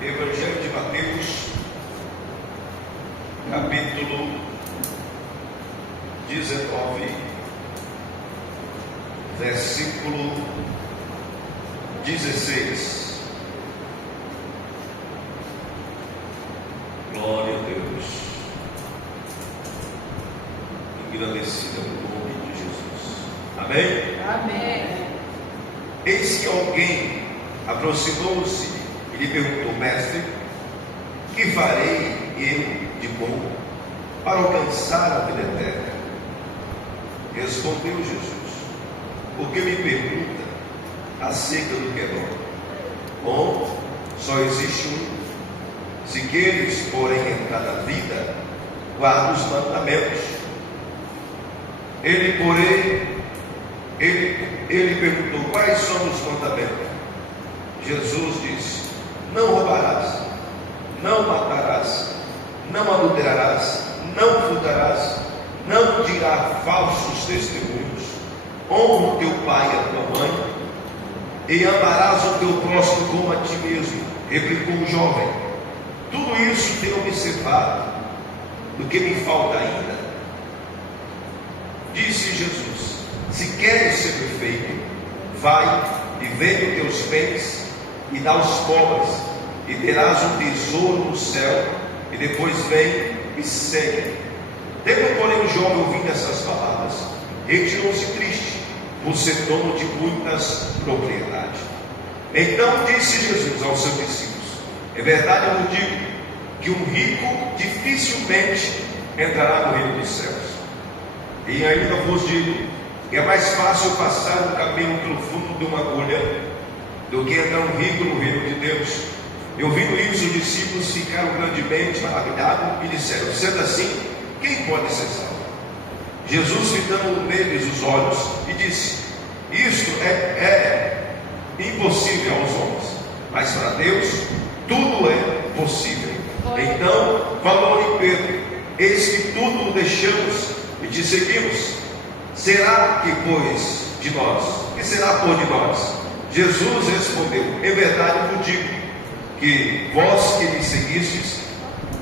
Evangelho de Mateus, capítulo 19, versículo 16. Glória a Deus. Engrandecida pelo nome de Jesus. Amém? Amém. Eis que alguém aproximou-se e lhe perguntou: Mestre, que farei eu de bom para alcançar a vida eterna? Respondeu Jesus: por que me pergunta acerca do que é bom? Bom, só existe um. Se queres, porém, entrar na vida, guarda os mandamentos. Ele perguntou: quais são os mandamentos? Jesus disse: não roubarás, não matarás, não adulterarás, não furtarás, não dirás falsos testemunhos, honra o teu pai e a tua mãe, e amarás o teu próximo como a ti mesmo. Replicou o jovem: tudo isso tenho observado, do que me falta ainda? Disse Jesus: se queres ser perfeito, vai e vende os teus bens e dá aos pobres, e terás um tesouro no céu, e depois vem e segue. Tendo, porém, o jovem ouvindo essas palavras, retirou-se triste, por ser dono de muitas propriedades. Então disse Jesus aos seus discípulos: é verdade, eu vos digo, que um rico dificilmente entrará no reino dos céus. E ainda vos digo que é mais fácil passar um camelo pelo fundo de uma agulha do que entrar um rico no reino de Deus. E ouvindo isso, os discípulos ficaram grandemente maravilhados e disseram: sendo assim, quem pode ser salvo? Jesus, fitando neles os olhos, e disse: isto é impossível aos homens, mas para Deus tudo é possível. Então falou-lhe Pedro: eis que tudo deixamos e te seguimos. Será que, pois, de nós? Que será por de nós? Jesus respondeu: em verdade vos digo, que vós que me seguistes,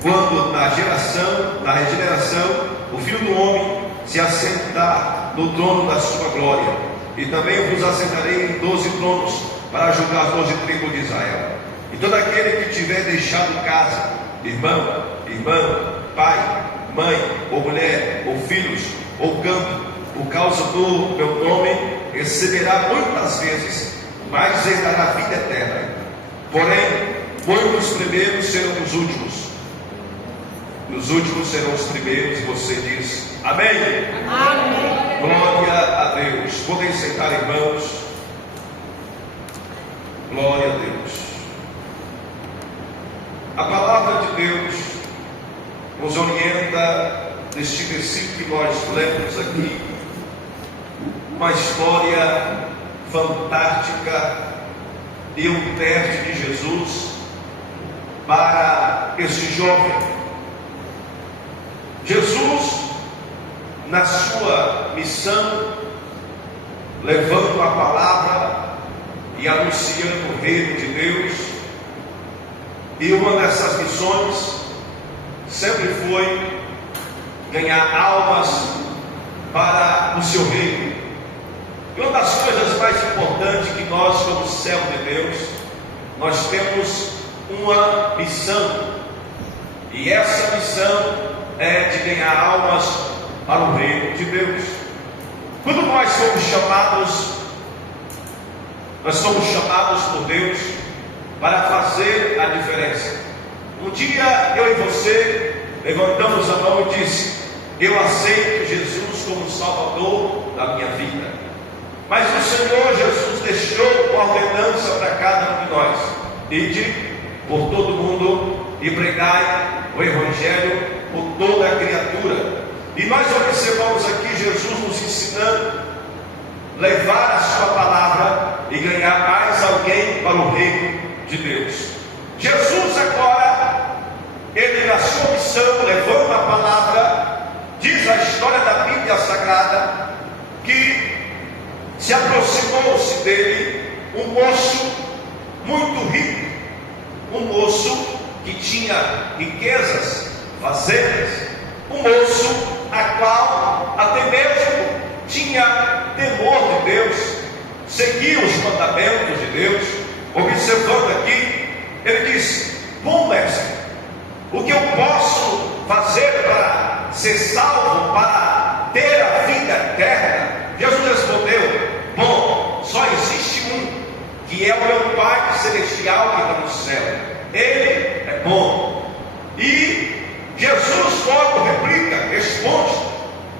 quando na regeneração, o Filho do Homem se assentar no trono da sua glória, e também vos assentarei em 12 tronos, para julgar as 12 tribos de Israel. E todo aquele que tiver deixado casa, irmão, irmã, pai, mãe, ou mulher, ou filhos, ou campo, por causa do meu nome, receberá muitas vezes, mas herdará a vida eterna. Porém, muitos primeiros serão os últimos, e os últimos serão os primeiros. E você diz: amém? Amém. Glória a Deus. Podem sentar, irmãos. Glória a Deus. A palavra de Deus nos orienta neste versículo que nós lemos aqui, uma história fantástica e um teste de Jesus para esse jovem. Jesus, na sua missão, levando a palavra e anunciando o reino de Deus, e uma dessas missões sempre foi ganhar almas para o seu reino. E uma das coisas mais importantes que nós, como servos de Deus, nós temos uma missão, e essa missão é de ganhar almas para o reino de Deus. Quando nós somos chamados por Deus para fazer a diferença. Um dia eu e você levantamos a mão e disse: eu aceito Jesus como Salvador da minha vida. Mas o Senhor Jesus deixou uma ordenança para cada um de nós: ide por todo mundo e pregai o Evangelho por toda a criatura. E nós observamos aqui Jesus nos ensinando a levar a sua palavra e ganhar mais alguém para o reino de Deus. Jesus agora, ele na sua missão, levando a palavra, diz a história da Bíblia Sagrada, que se aproximou-se dele um moço muito rico, um moço que tinha riquezas, fazendas, um moço a qual até mesmo tinha temor de Deus, seguia os mandamentos de Deus. Observando aqui, ele diz: bom mestre, o que eu posso fazer para ser salvo, para ter a vida eterna? Jesus respondeu: bom, só existe um, que é o meu Pai Celestial que está no céu. Ele é bom. E Jesus logo replica, responde: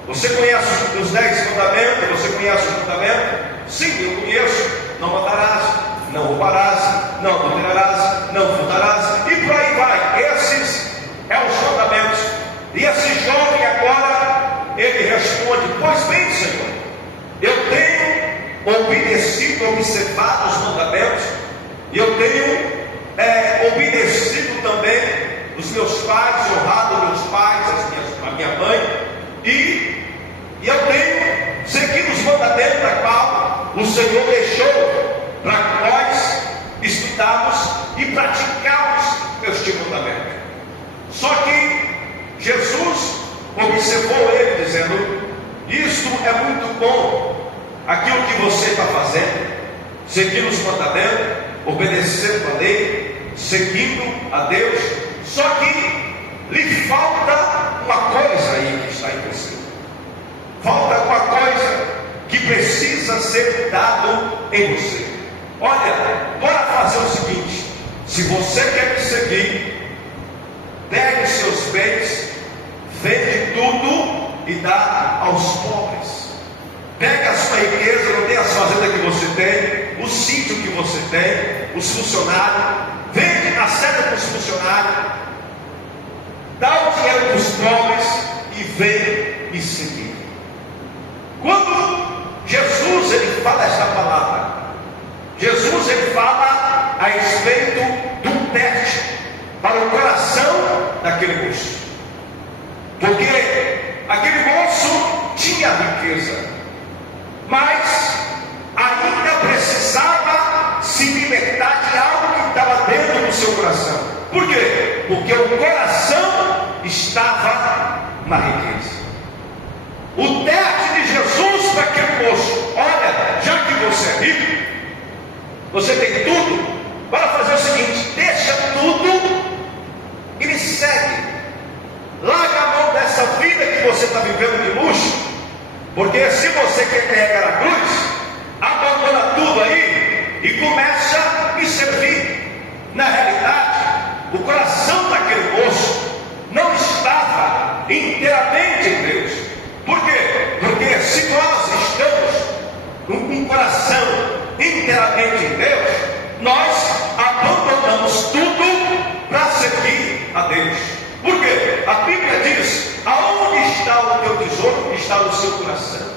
você conhece os 10 mandamentos? Você conhece os mandamentos? Sim, eu conheço. Não matarás, não roubarás, não adulterarás, não furtarás, e por aí vai. Esses são os mandamentos. E esse jovem agora, ele responde: pois bem, Senhor, eu tenho obedecido, observado os mandamentos, e eu tenho obedecido também os meus pais, honrado meus pais, a minha mãe, e eu tenho seguido os mandamentos da qual o Senhor deixou para que nós estudarmos e praticarmos este mandamento. Só que Jesus observou ele dizendo: isto é muito bom, aquilo que você está fazendo, seguindo os mandamentos, obedecendo a lei, seguindo a Deus, só que lhe falta uma coisa aí que está em você. Falta uma coisa que precisa ser dado em você. Olha, bora fazer o seguinte: se você quer me seguir, pegue os seus bens, vende tudo e dá aos pobres. Pega a sua riqueza, não tem as fazendas que você tem, o sítio que você tem, os funcionários, vende a seta para os funcionários, dá o dinheiro para os pobres e vem me seguir. Quando Jesus ele fala esta palavra, Jesus ele fala a respeito de um teste para o coração daquele moço, porque aquele moço tinha riqueza, mas ainda precisava se libertar de algo que estava dentro do seu coração. Por quê? Porque o coração estava na riqueza. O teste de Jesus para aquele moço: olha, já que você é rico, você tem tudo, bora fazer o seguinte, deixa tudo e me segue. Larga a mão dessa vida que você está vivendo de luxo, porque se você quer carregar a cruz, abandona tudo aí e começa a me servir. Na realidade, o coração daquele moço não estava inteiramente em Deus. Por quê? Porque se nós estamos com um coração inteiramente em Deus, nós abandonamos tudo para servir a Deus. Por quê? A Bíblia diz: aonde está o teu tesouro, está o seu coração.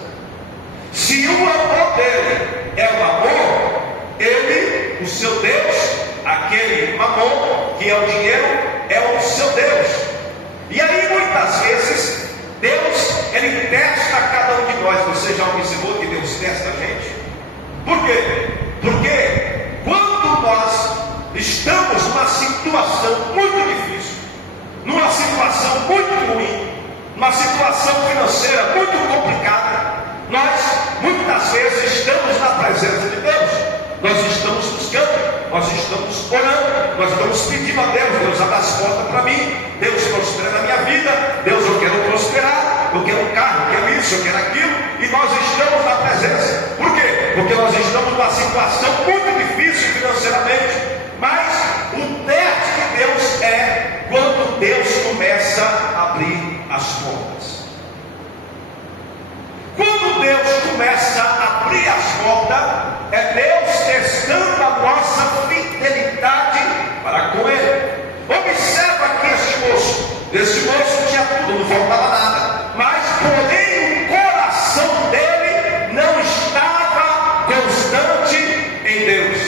Se o amor dele é o amor, ele, o seu Deus, aquele mamon, que é o dinheiro, é o seu Deus. E aí muitas vezes Deus, ele testa cada um de nós. Você já observou que Deus testa a gente? Por quê? Porque quando nós estamos numa situação muito difícil, numa situação muito ruim, numa situação financeira muito complicada, nós muitas vezes estamos na presença de Deus, nós estamos buscando, nós estamos orando, nós estamos pedindo a Deus: Deus, abre as portas para mim, Deus, prospera na minha vida, Deus, eu quero prosperar, eu quero um carro, eu quero isso, eu quero aquilo, e nós estamos na presença. Por quê? Porque nós estamos numa situação muito difícil financeiramente, mas o teste de Deus é quando Deus começa a abrir as portas. Quando Deus começa a abrir as portas, é Deus testando a nossa fidelidade para com Ele. Observa aqui este moço tinha tudo, não faltava nada, mas porém o coração dele não estava constante em Deus.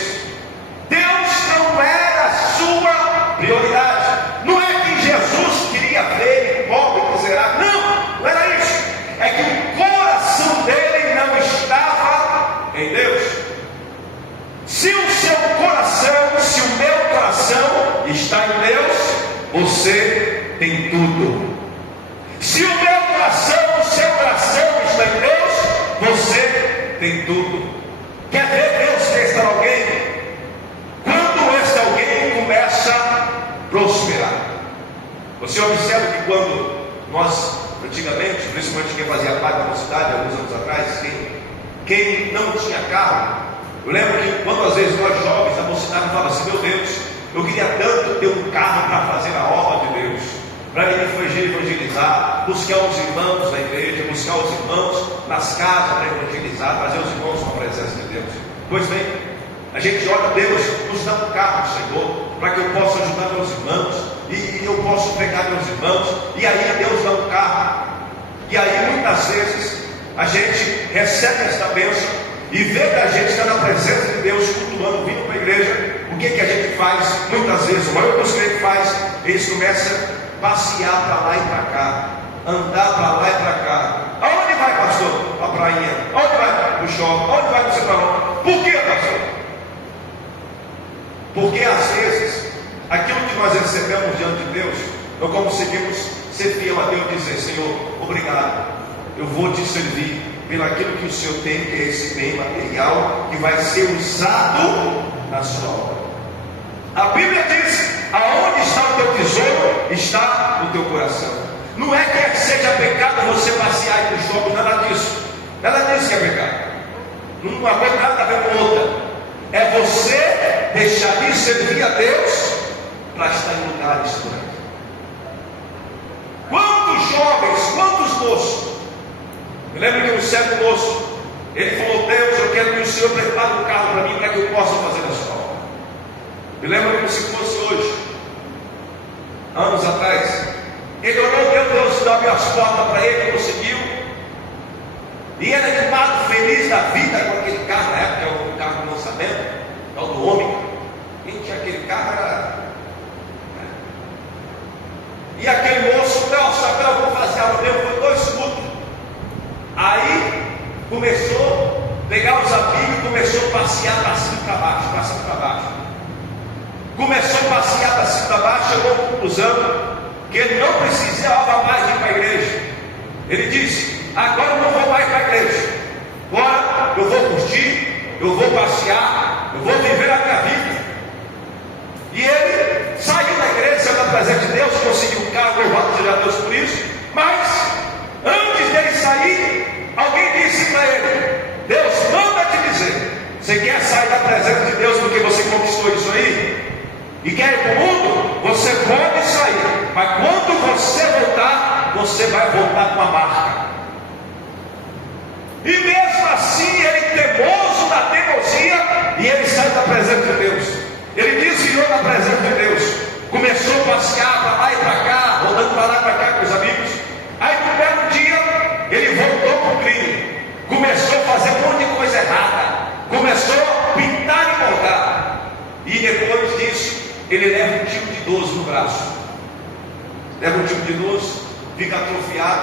Deus não era a sua prioridade. Não é que Jesus queria ver ele pobre e miserável, não era isso. É que o coração dele não estava em Deus. Se o seu coração, se o meu coração está em Deus, você tem tudo. Se o meu coração, o seu coração está em Deus, você tem tudo. Quer ver Deus testar alguém? Quando este alguém começa a prosperar. Você observa que quando nós, antigamente, principalmente quem fazia parte da mocidade, alguns anos atrás, quem não tinha carro, eu lembro que quando às vezes nós jovens, a mocidade falava assim: meu Deus, eu queria tanto ter um carro para fazer a obra de Deus, para ir evangelizar, buscar os irmãos na igreja, buscar os irmãos nas casas para evangelizar, trazer os irmãos com a presença de Deus. Pois bem, a gente ora a Deus, nos dá um carro, Senhor, para que eu possa ajudar meus irmãos, e eu possa pregar meus irmãos, e aí Deus dá um carro. E aí muitas vezes a gente recebe esta bênção, e vê que a gente está na presença de Deus, cultuando, vindo para a igreja. O que a gente faz? Muitas vezes, o maior dos crentes faz, eles começam a passear para lá e para cá, andar para lá e para cá. Aonde vai, pastor? Para a prainha. Aonde vai? Para o shopping. Aonde vai? Para o separão. Por quê, pastor? Porque às vezes aquilo que nós recebemos diante de Deus, nós conseguimos ser fiel a Deus e dizer: Senhor, obrigado, eu vou te servir pelo aquilo que o Senhor tem, que é esse bem material que vai ser usado na sua obra. A Bíblia diz: aonde está o teu tesouro, está o teu coração. Não é que seja pecado você passear e ir para o shopping, nada disso. Nada disso que é pecado. Não há nada a ver com outra. É você deixar de servir a Deus para estar em lugares por aí. Quantos jovens, quantos moços? Eu lembro que um certo moço, ele falou: Deus, eu quero que o Senhor prepare um carro para mim, para que eu possa fazer a sua obra. Eu lembro como se fosse hoje, anos atrás. Ele orou, Deus deu as portas para ele, conseguiu. E ele animado, feliz da vida com aquele carro. Na época, o carro do lançamento, é o do homem. Gente, aquele carro era... E aquele moço: Deus, sabe, eu vou fazer a obra. Foi 2 cultos. Aí começou a pegar os amigos e começou a passear para cima e para baixo, para cima e para baixo. Começou a passear para cima e para baixo, chegou à conclusão que ele não precisava mais ir para a igreja. Ele disse: agora eu não vou mais para a igreja, agora eu vou curtir, eu vou passear, eu vou viver a minha vida. E ele saiu da igreja, saiu da presença de Deus, conseguiu um carro, louvado seja Deus por isso. Mas antes dele sair, alguém disse para ele: Deus manda te dizer, você quer sair da presença de Deus porque você conquistou isso aí? E quer ir para o mundo? Você pode sair, mas quando você voltar, você vai voltar com a marca. E mesmo assim, ele teimoso da teimosia, e ele saiu da presença de Deus. Ele desviou da presença de Deus, começou a passear para lá e para cá, rodando para lá e para cá com os amigos. Aí no belo dia, ele voltou para o crime, começou a fazer um monte de coisa errada, começou a pintar e bordar. E depois disso, ele leva um tipo de 12 no braço. Leva um tipo de 12, fica atrofiado.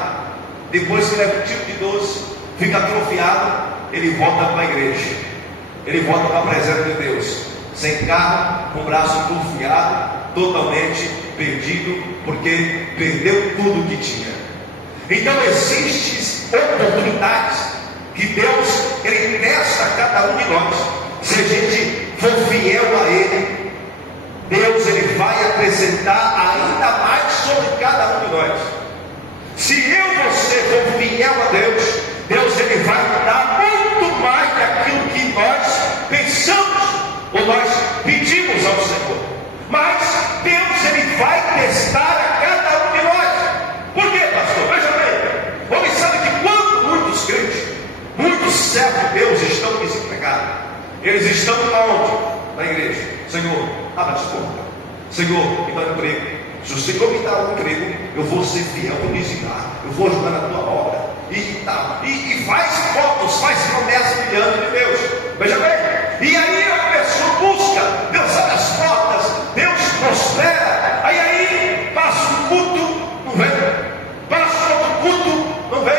Depois que leva um tipo de 12, fica atrofiado, ele volta para a igreja. Ele volta para a presença de Deus, sem carro, com o braço atrofiado, totalmente perdido, porque perdeu tudo que tinha. Então existem oportunidades que Deus, Ele testa a cada um de nós. Se a gente for fiel a Ele, Deus, Ele vai acrescentar ainda mais sobre cada um de nós. Se eu e você for fiel a Deus, Deus, Ele vai dar muito mais daquilo que nós pensamos ou nós pedimos ao Senhor. Mas Deus, Ele vai testar a cada um de nós. Por quê, pastor? Veja bem, observe que quando muitos crentes, muitos servos de Deus estão desempregados, eles estão aonde? Na igreja. Senhor, abra as portas. Senhor, me dá um emprego. Se o Senhor me dá um emprego, eu vou ser fiel, vou dizimar, eu vou ajudar na tua obra. E tal. E faz votos, faz promessas diante de Deus. Veja bem. E aí a pessoa busca, Deus abre as portas, Deus prospera. Aí passa um culto, não vem. Passa outro culto, não vem.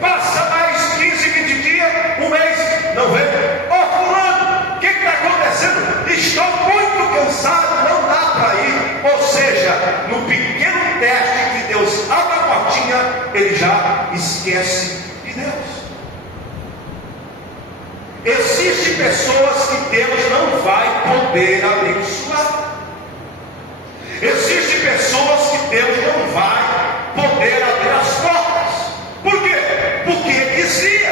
Passa mais 15, 20 dias, um mês, não vem. Ó, fulano, o que está acontecendo? Estou muito cansado, não dá para ir. Ou seja, no conhece de Deus. Existem pessoas que Deus não vai poder abençoar. Existem pessoas que Deus não vai poder abrir as portas. Por quê? Porque dizia.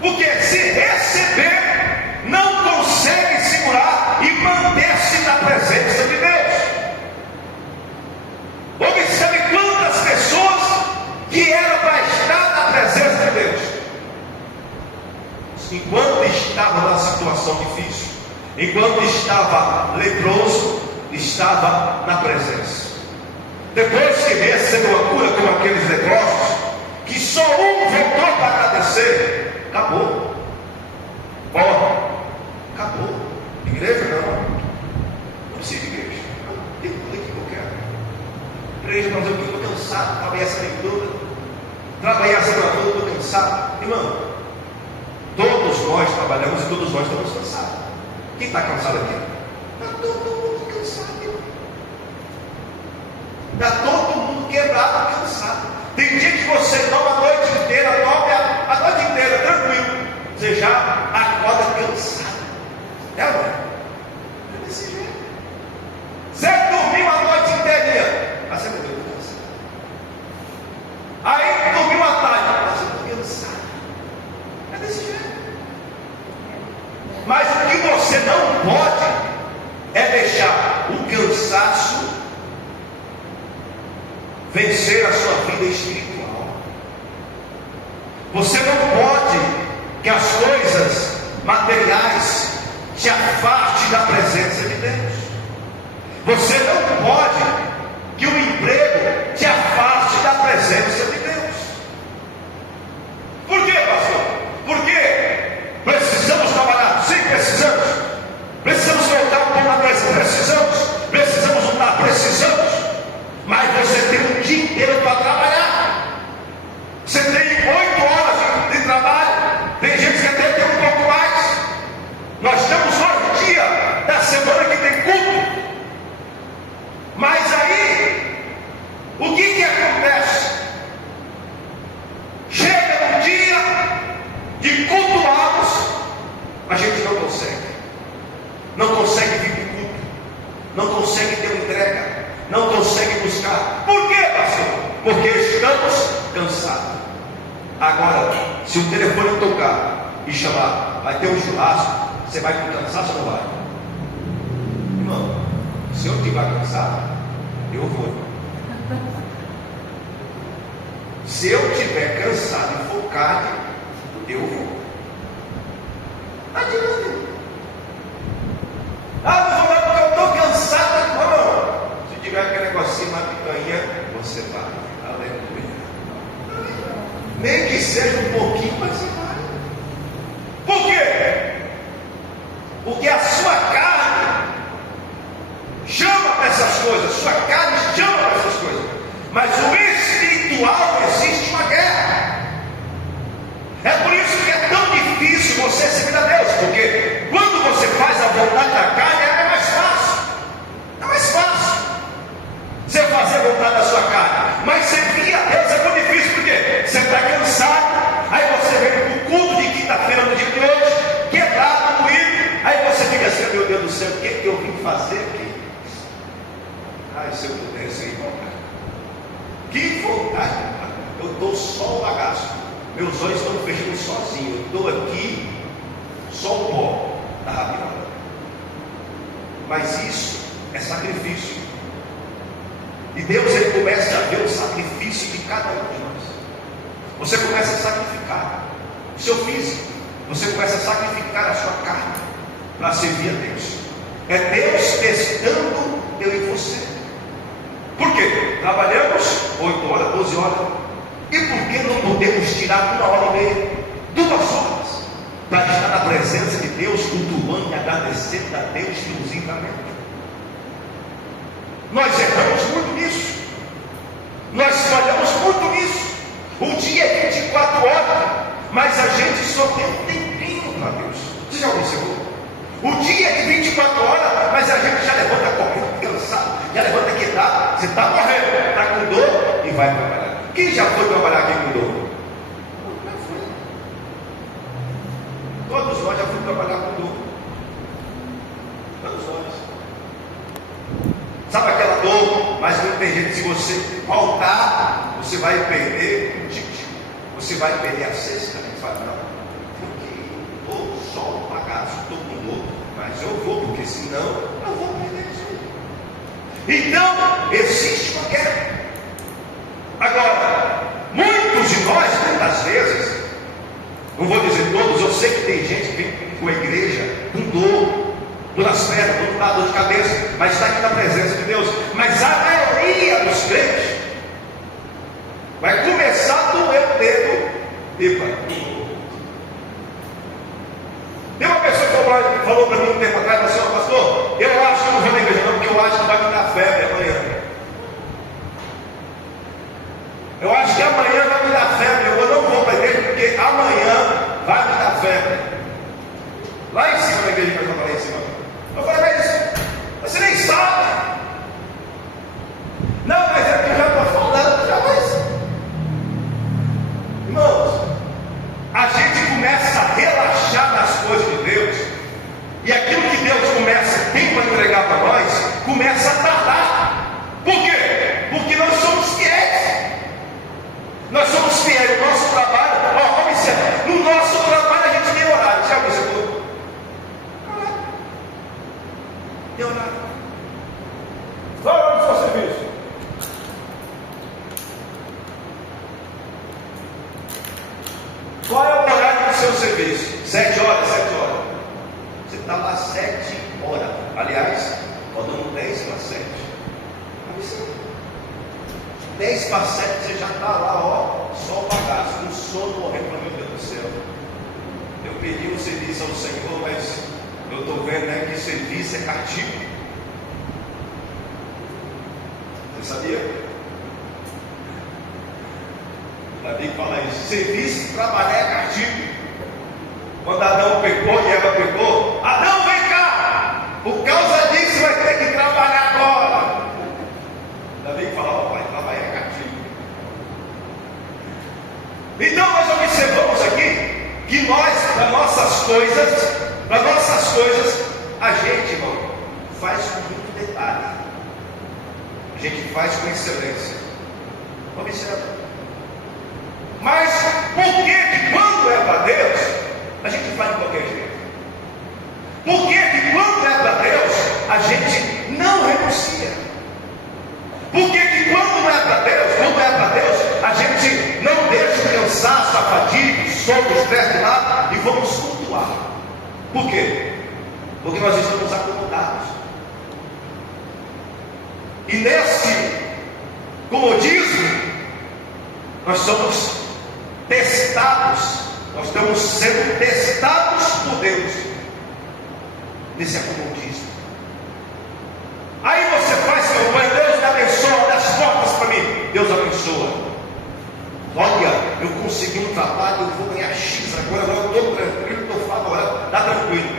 Porque se receber, não consegue segurar e manter-se na presença de Deus. Observe quantas pessoas que eram para estar na presença de Deus, enquanto estava na situação difícil, enquanto estava leproso, estava na presença. Depois que recebeu a cura com aqueles leprosos, que só um voltou para agradecer, acabou. Ó, acabou. Igreja não precisa de igreja. Tem tudo aqui que eu quero. Igreja, mas eu estou cansado, trabalhei essa noite toda, trabalhei a semana toda, estou cansado. Irmão, todos nós trabalhamos e todos nós estamos cansados. Quem está cansado aqui? Está todo mundo cansado. Está todo mundo quebrado, cansado. Tem dia que você toma a noite inteira, a noite inteira, tranquilo. Você já acorda cansado. É, mãe? É desse jeito. Você dormiu a noite inteira, mas você não dormiu cansado. Aí dormiu à tarde, mas você não cansado. É desse jeito. Mas o que você não pode é deixar o cansaço vencer a sua vida espiritual. Você não pode que as coisas materiais te afastem da presença de Deus. Você não pode que o emprego te afaste da presença de Deus. Por quê, pastor? Porque precisamos trabalhar. Sim, precisamos. Precisamos colocar o pão na mesa. Precisamos lutar. Precisamos. Mas você tem um dia inteiro para trabalhar. Você tem 8 horas de trabalho. Tem gente que até tem um pouco mais. Nós temos hoje dia da semana que tem culto. Mas aí, o que acontece? Chega um dia de cultuá-los, a gente não consegue. Não consegue vir para o culto. Não consegue ter uma entrega. Não consegue buscar. Por quê, pastor? Porque estamos cansados. Agora, se o telefone tocar e chamar, vai ter um churrasco, você vai com cansaço ou não vai? Irmão, se eu estiver cansado, eu vou. Se eu estiver cansado e focado, eu vou. Não adianta. Não vou lá porque eu estou cansado. Não. Se tiver aquele negocinho, uma picanha, você vai. Aleluia. Nem que seja um pouquinho, mas você vai. Por quê? Porque a sua carne chama para essas coisas. Sua carne chama para essas coisas. Mas o espiritual existe uma guerra. É por isso que é tão difícil você servir a Deus. Porque quando você faz a vontade da carne, é mais fácil. É mais fácil você fazer a vontade da sua carne. Mas servir a Deus é muito difícil. Porque você está cansado. Aí você vem para o culto de quinta-feira no dia de hoje, quebrado, moído. Aí você fica assim, meu Deus do céu, o que é que eu vim fazer aqui? Ai, se eu pudesse ir embora. Que vontade, eu estou só o bagaço. Meus olhos estão fechando sozinho. Eu estou aqui, só o pó da rabiola. Mas isso é sacrifício. E Deus, Ele começa a ver o sacrifício de cada um de nós. Você começa a sacrificar o seu físico. Você começa a sacrificar a sua carne para servir a Deus. É Deus testando eu e você. Por quê? Trabalhamos 8 horas, 12 horas. E por que não podemos tirar 1 hora e meia, 2 horas, para estar na presença de Deus, cultuando e agradecendo a Deus exclusivamente? Nós erramos muito nisso. Nós falhamos muito nisso. O dia é 24 horas, mas a gente só tem um tempinho para Deus. Você já observou? O dia é de 24 horas, mas a gente já levanta correndo, cansado, já levanta quedado. Você está morrendo, está com dor e vai trabalhar. Quem já foi trabalhar aqui com dor? Sabe aquela dor? Mas não tem jeito. Se você faltar, você vai perder o ticket. Você vai perder a cesta. Ele fala, não, porque estou só um bagaço, estou com dor, mas eu vou, porque senão eu vou perder isso. Então, existe uma guerra. Agora, muitos de nós, muitas vezes, não vou dizer todos, eu sei que tem gente que vem com a igreja com dor nas pernas, dor de cabeça, mas está aqui na presença de Deus. Mas a maioria dos crentes vai começar a doer o dedo. Epa. Tem uma pessoa que falou para mim um tempo atrás, assim, ó, pastor, eu acho que não vou na igreja não, porque eu acho que vai me dar febre amanhã. Eu acho que amanhã vai me dar febre, eu não vou para a igreja, porque amanhã vai me dar febre. Lá em cima na igreja que eu falei em cima. Eu falei, mas você nem sabe. Não, mas é que eu já estou falando, já vai. Irmãos, a gente começa a relaxar nas coisas de Deus, e aquilo que Deus tem para entregar para nós, começa a tardar. Por quê? Porque nós somos fiéis. Nós somos fiéis no nosso trabalho. Observe, no nosso trabalho a gente tem horário. Já observou? Tem horário. Qual é o horário do seu serviço? Qual é o horário do seu serviço? 7 horas, 7 horas. Você está lá 7 horas. Aliás, faltando 10 para 7. 10 para 7 você já está lá, ó, só o bagaço, com sono morrendo, meu Deus do céu. Eu pedi um serviço ao Senhor, mas eu estou vendo, né, que serviço é cativo. Você sabia? Davi fala isso. Serviço, trabalhar é cativo. Quando Adão pecou e Eva pecou, Adão, vem cá! Por causa disso vai ter que trabalhar agora. Davi fala, ó pai, trabalhar é cativo. Então nós observamos aqui que nós, para nossas coisas, a gente, irmão, faz com muito detalhe. A gente faz com excelência. Observa. Mas por que quando é para Deus, a gente faz de qualquer jeito? Por que quando é para Deus, a gente não renuncia? Por que quando não é para Deus, a gente não deixa o cansaço, a fadiga, sono, o estresse de lado e vamos cultuar? Por quê? Porque nós estamos acomodados. E nesse comodismo, nós somos testados, nós estamos sendo testados por Deus, nesse acomodismo. Aí você faz campanha, Deus me abençoa, dá as portas para mim, Deus abençoa. Olha, eu consegui um trabalho, eu vou ganhar X agora eu estou tranquilo, estou favorável, está tranquilo.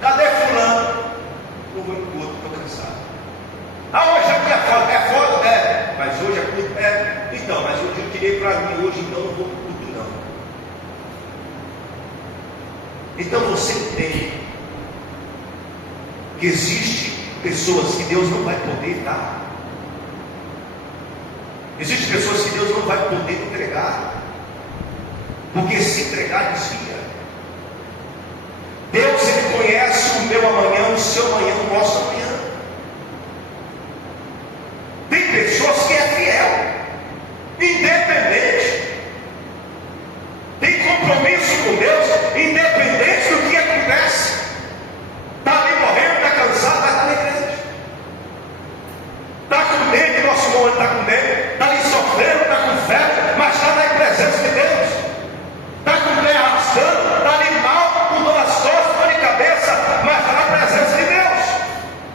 Cadê fulano? Não vou em culto, estou cansado. Hoje aqui é foda, é, mas hoje é culto, é. Então, mas hoje eu tirei para mim, hoje então não vou para o culto não. Então você entende que existe pessoas que Deus não vai poder dar. Existem pessoas que Deus não vai poder entregar, porque se entregar desvia. Deus, Ele conhece o meu amanhã, o seu amanhã, o nosso amanhã. Tem pessoas que é fiel, independente, tem compromisso com Deus, independente do que acontece. Está ali morrendo, está cansado, está na igreja. Está com dente, nosso irmão está com dente, está ali sofrendo, está com febre, mas está na presença de Deus. Está com o pé arrastando, está ali mal, com dor nas costas, dor de cabeça, mas está na presença de Deus.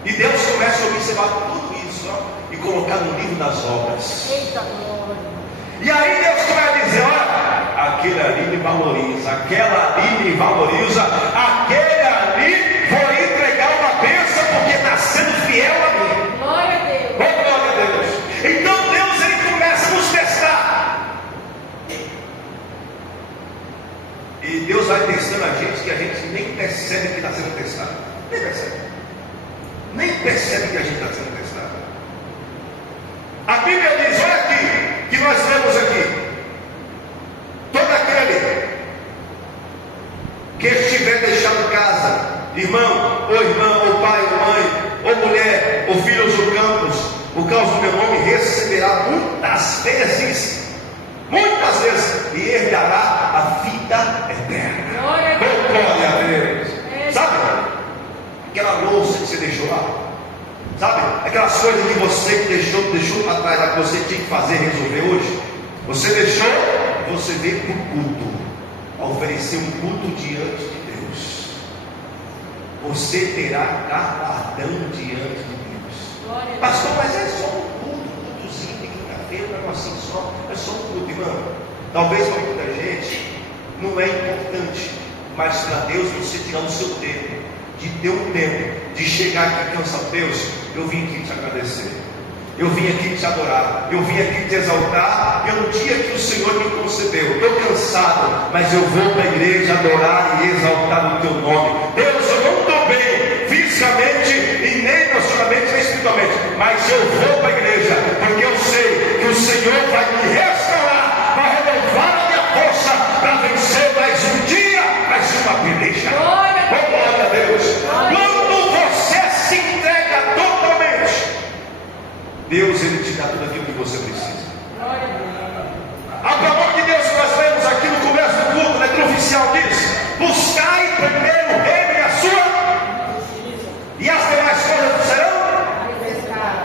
E Deus começa a observar tudo isso, ó, e colocar no livro das obras. Eita glória. E aí Deus vai dizer, olha, aquele ali me valoriza, aquela ali me valoriza, aquele ali vou entregar uma bênção porque está sendo fiel a mim. Glória a Deus. Oh, glória a Deus. Então Deus, Ele começa a nos testar. E Deus vai testando a gente que a gente nem percebe que está sendo testado. Nem percebe. Nem percebe que a gente está sendo testado. A Bíblia diz, olha aqui, que nós lemos aqui: todo aquele que estiver deixando casa, irmão, ou irmã, ou pai, ou mãe, ou mulher, ou filhos ou campos, por causa do meu nome, receberá muitas vezes, e herdará a vida eterna. Glória a Deus. Sabe? Aquela louça que você deixou lá, sabe? Aquelas coisas que você deixou para trás, lá que você tinha que fazer, resolver hoje. Você deixou, você veio para o culto, a oferecer um culto diante de Deus. Você terá galardão diante de Deus. Pastor, mas é só um cultozinho de quinta-feira, um negocinho só, é só um culto, irmão. Talvez para muita gente não é importante, mas para Deus você tirar o seu tempo, de ter um tempo, de chegar aqui e cansar. Deus, eu vim aqui te agradecer, eu vim aqui te adorar, eu vim aqui te exaltar pelo dia que o Senhor me concedeu. Estou cansado, mas eu vou para a igreja adorar e exaltar o teu nome. Deus, eu não estou bem fisicamente e nem emocionalmente nem espiritualmente, mas eu vou para a igreja, porque eu sei que o Senhor vai me restaurar, vai renovar a minha força para vencer mais um dia, mais uma peleja. Glória a Deus. Quando você se entrega totalmente, Deus, Ele te dá tudo aquilo que você precisa. A palavra de Deus que nós lemos aqui no começo do culto, a letra oficial diz: buscai primeiro o reino e a sua, e as demais coisas serão.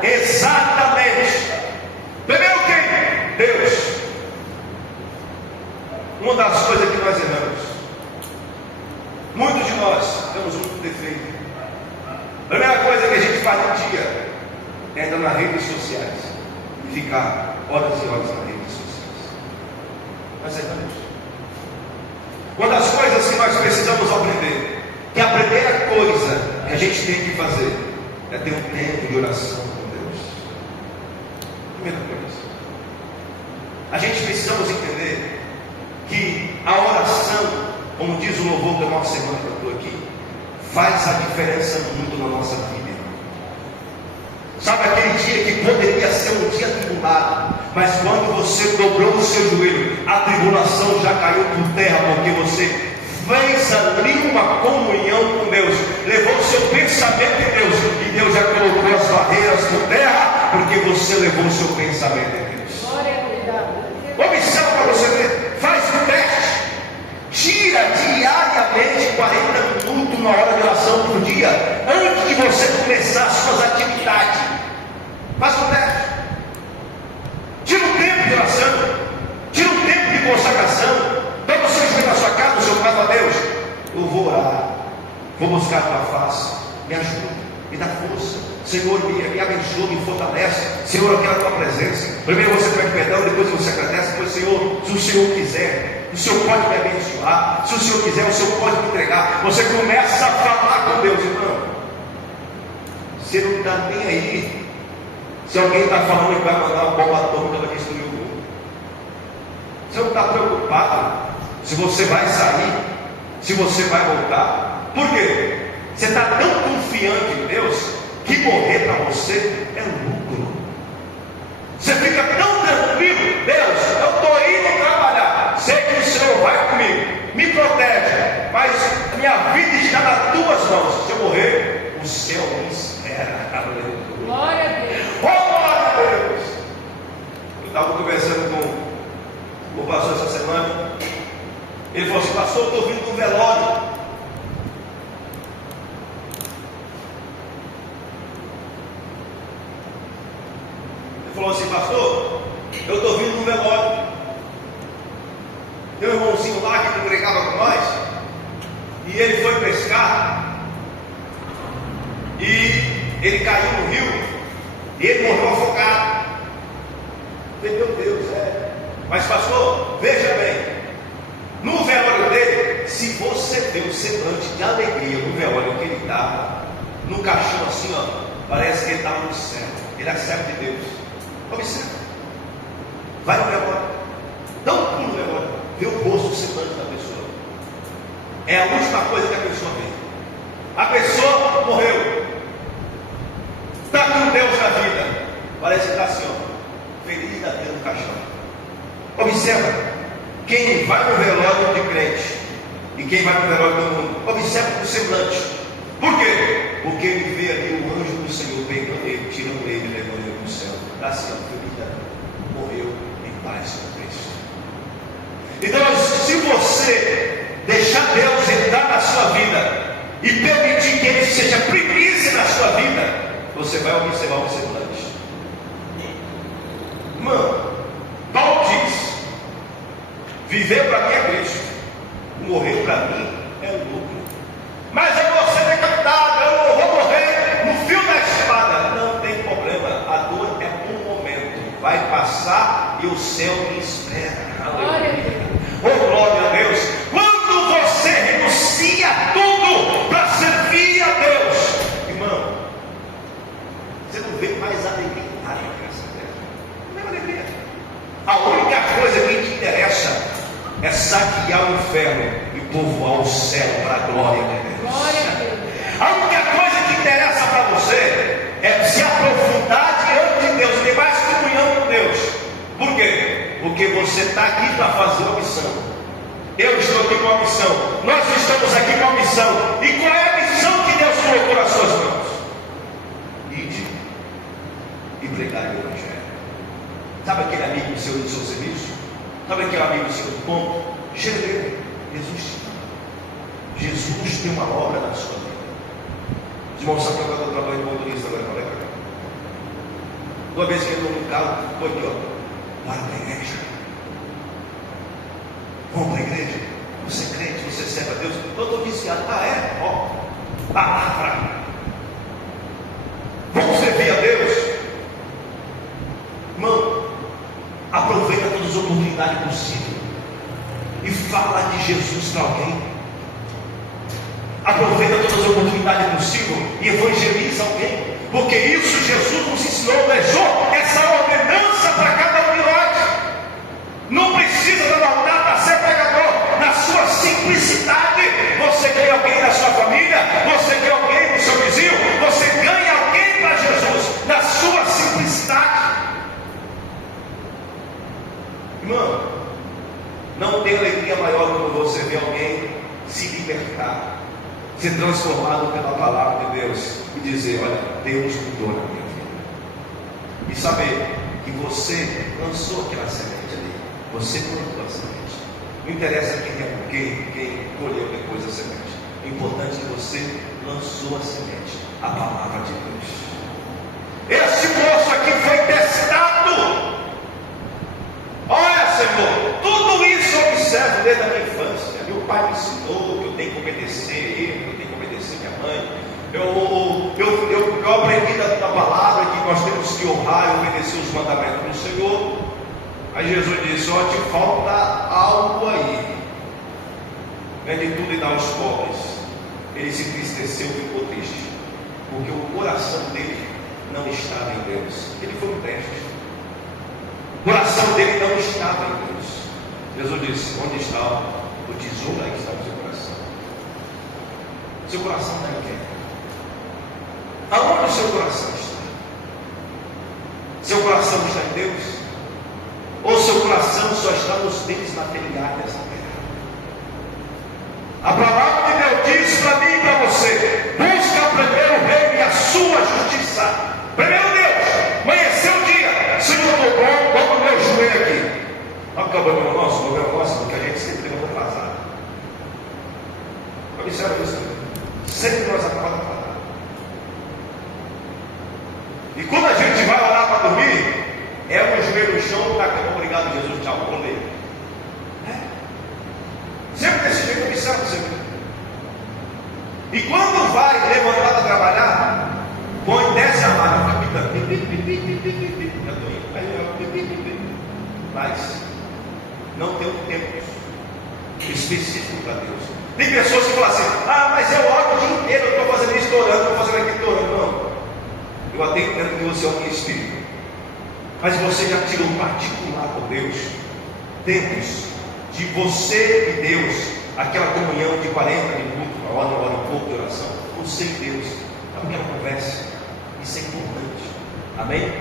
Exatamente. Primeiro quem? Deus. Uma das coisas que nós erramos, muitos de nós temos muito defeito. A primeira coisa que a gente faz no dia é entrar nas redes sociais e ficar horas e horas nas redes sociais. Nós erramos. Uma das coisas que nós precisamos aprender, que a primeira coisa que a gente tem que fazer é ter um tempo de oração com Deus. Primeira coisa, a gente precisamos entender que a oração, como diz o louvor da nossa irmã que eu estou aqui, faz a diferença muito na nossa vida. Sabe aquele dia que poderia ser um dia tribulado, mas quando você dobrou o seu joelho, a tribulação já caiu por terra, porque você fez ali uma comunhão com Deus, levou o seu pensamento em Deus, e Deus já colocou as barreiras por terra, porque você levou o seu pensamento em Deus. Observa para você ver, faz um teste, tira diariamente 40 minutos, uma hora de oração por dia, antes de você começar as suas atividades. Faz um teste, tira um tempo de oração, tira um tempo de consagração, para você estar na sua casa, no seu caso a Deus. Eu vou orar, vou buscar a tua face, me ajuda, me dá força, Senhor, me abençoa, me fortalece. Senhor, eu quero a tua presença. Primeiro você pede perdão, depois você agradece. Depois, Senhor, se o Senhor quiser, o Senhor pode me abençoar. Se o Senhor quiser, o Senhor pode me entregar. Você começa a falar com Deus, irmão. Você não está nem aí se alguém está falando que vai mandar uma bomba atômica para destruir o mundo. Você não está preocupado se você vai sair, se você vai voltar. Por quê? Você está tão confiante em Deus que morrer para você é lucro. Você fica tão tranquilo: Deus, eu estou indo trabalhar, sei que o Senhor vai comigo, me protege, mas a minha vida está nas tuas mãos. Se eu morrer, o céu me espera. Aleluia. Glória a Deus. Glória a Deus. Eu estava conversando com o pastor essa semana. Ele falou assim: pastor, eu estou vindo do velório. Falou assim: pastor, eu estou vindo no velório. Tem um irmãozinho lá que congregava com nós, e ele foi pescar, e ele caiu no rio, e ele morreu afogado. Meu Deus, mas pastor, veja bem, no velório dele, se você vê o semblante de alegria no velório que ele estava, no caixão assim, ó, parece que ele estava no céu, ele é servo de Deus. Observa, vai no velório, dá um pulo no velório, vê o rosto, o semblante da pessoa. É a última coisa que a pessoa vê. A pessoa morreu, está com Deus na vida, parece que está assim, ó. vida dentro do caixão. Observa, quem vai no velório de crente e quem vai no velório do mundo, observa o semblante. Por quê? Porque ele vê ali o anjo do Senhor pegando ele, tirando ele, levando ele para o céu. Está assim, família, morreu em paz com Cristo. Então, se você deixar Deus entrar na sua vida e permitir que Ele seja primícia na sua vida, você vai observar o semblante. Irmão, Paulo diz: viver para mim é Cristo, morrer para mim é lucro. Mas eu vou ser decapitado, eu vou morrer no fio da espada. Não tem problema, a dor é um momento, vai passar e o céu me espera. Aleluia. Oh, glória a Deus. Quando você renuncia tudo para servir a Deus, irmão, você não vê mais alegria em nada nessa terra. Não é alegria. A única coisa que te interessa é saquear o inferno e povoar o céu para a glória de Deus. Glória a Deus. A única coisa que interessa para você é se aprofundar diante de Deus, ter mais comunhão com Deus. Por quê? Porque você está aqui para fazer uma missão. Eu estou aqui com uma missão. Nós estamos aqui com uma missão. E qual é a missão que Deus colocou nas suas mãos? Ide e pregar o Evangelho. Sabe aquele amigo do seu serviço? Sabe aquele amigo do seu ponto? Jesus tem uma obra na sua vida. Os irmãos sabem que eu estou trabalhando de motorista agora, não é para cá. Uma vez que eu estou no carro, estou aqui, ó. Vai para a igreja. Vamos para a igreja. Você é crente, você serve a Deus. Eu estou viciado. Ah, é? Ó, palavra. Vamos servir a Deus. Irmão, aproveita todas as oportunidades possíveis e fala de Jesus para alguém. Aproveita todas as oportunidades possíveis e evangeliza alguém, porque isso Jesus nos ensinou, deixou essa ordenança para cada um de nós. Não precisa da maldade para ser pregador. Na sua simplicidade, você ganha alguém na sua família, você ganha alguém no seu vizinho, você ganha alguém para Jesus, na sua simplicidade. Irmão, não tem alegria maior quando você vê alguém se libertar, ser transformado pela palavra de Deus e dizer: olha, Deus mudou na minha vida. E saber que você lançou aquela semente ali, você plantou a semente. Não interessa quem colheu depois a semente. O importante é que você lançou a semente, a palavra de Deus. Esse moço aqui foi testado. Olha, Senhor, tudo isso eu observo desde a minha infância. Meu pai me ensinou que eu tenho que obedecer ele, que eu tenho que obedecer minha mãe. Eu aprendi da palavra que nós temos que honrar e obedecer os mandamentos do Senhor. Aí Jesus disse: ó, te falta algo aí. Vende tudo e dá aos pobres. Ele se entristeceu e ficou triste, porque o coração dele não estava em Deus. Ele foi um teste. O coração dele não estava em Deus. Jesus disse: onde está o tesouro, aí está o seu coração. Seu coração está em quem? Aonde o seu coração está? Seu coração está em Deus? Ou seu coração só está nos bens materiais dessa terra? A palavra de Deus diz para mim e para você: busca primeiro o reino e a sua justiça. Primeiro Deus, amanheceu o dia, Senhor, estou bom, vamos no meu joelho aqui. Não acabamos o nosso, porque a gente sempre levanta atrasado. Observa isso, sempre nós acabamos atrasado. E quando a gente vai orar para dormir, é o joelho no chão, está acabando, obrigado Jesus, tchau, vou ler. Sempre desse jeito, observa sempre. E quando vai levantar para trabalhar, põe 10 amarras, fica pitando, já estou indo, aí mas não tem um tempo específico para Deus. Tem pessoas que falam assim: ah, mas eu oro o dia inteiro, eu estou fazendo isso, estou orando, estou fazendo aquilo, estou orando. Não, eu até entendo que você é um espírito, mas você já tirou particular com Deus tempos de você e Deus, aquela comunhão de 40 minutos, uma hora e pouco de oração, você e Deus, aquela conversa. Isso é importante, amém?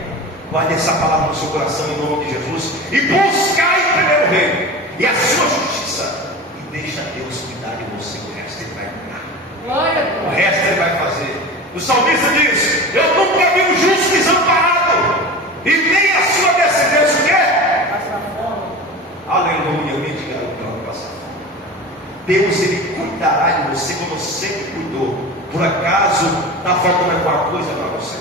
Guarde essa palavra no seu coração em nome de Jesus. E buscai primeiro o reino e a sua justiça, e deixa Deus cuidar de você. O resto Ele vai cuidar. O resto Ele vai fazer. O salmista diz: eu nunca vi um justo desamparado, e nem a sua descendência o quê? Aleluia, me diga para não passar fome. Deus, Ele cuidará de você como sempre cuidou. Por acaso está faltando alguma coisa para você?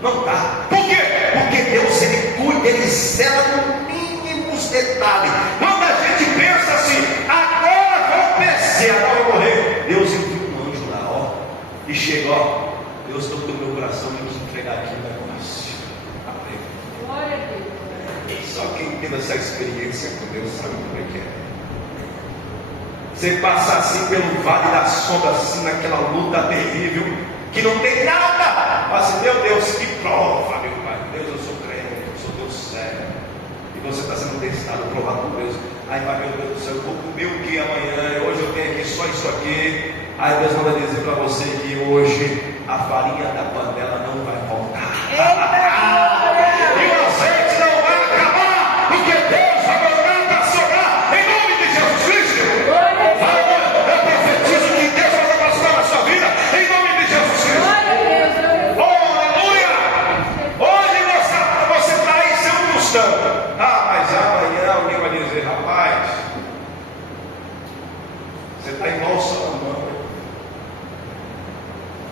Não está. Por quê? Porque Deus, Ele cuida, Ele zela no mínimos detalhes. Quando a gente pensa assim, agora vou perecer, agora vou morrer, Deus enviou um anjo lá, ó, e chega, ó, Deus tocou no meu coração e nos entregar aqui no negócio. Amém. Glória a Deus. Só quem teve essa experiência com Deus sabe como é que é. Você passar assim pelo vale da sombra, assim, naquela luta terrível, que não tem nada, mas assim, meu Deus, que prova, meu Pai. Deus, eu sou crente, eu sou Deus sério, e você está sendo testado, provado por Deus. Aí vai, meu Deus do céu, eu vou comer o que amanhã? Hoje eu tenho aqui só isso aqui. Aí Deus manda dizer para você que hoje a farinha da panela não vai faltar. E o azeite não vai acabar, porque Deus vai mandar para sobrar em nome de Jesus Cristo. Eu profetizo que Deus vai abençoar a sua vida em nome de Jesus Cristo. Oh, aleluia! Hoje você está aí se angustiando. Mas amanhã alguém vai dizer: rapaz, você está igual o Salomão,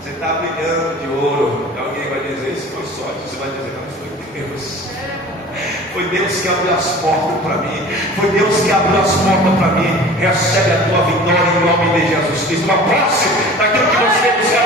você está brilhando de ouro. Alguém vai dizer: isso foi sorte. Você vai dizer: não, foi Deus. Foi Deus que abriu as portas para mim. Foi Deus que abriu as portas para mim. Recebe a tua vitória em nome de Jesus Cristo. Uma posse daquilo que você busca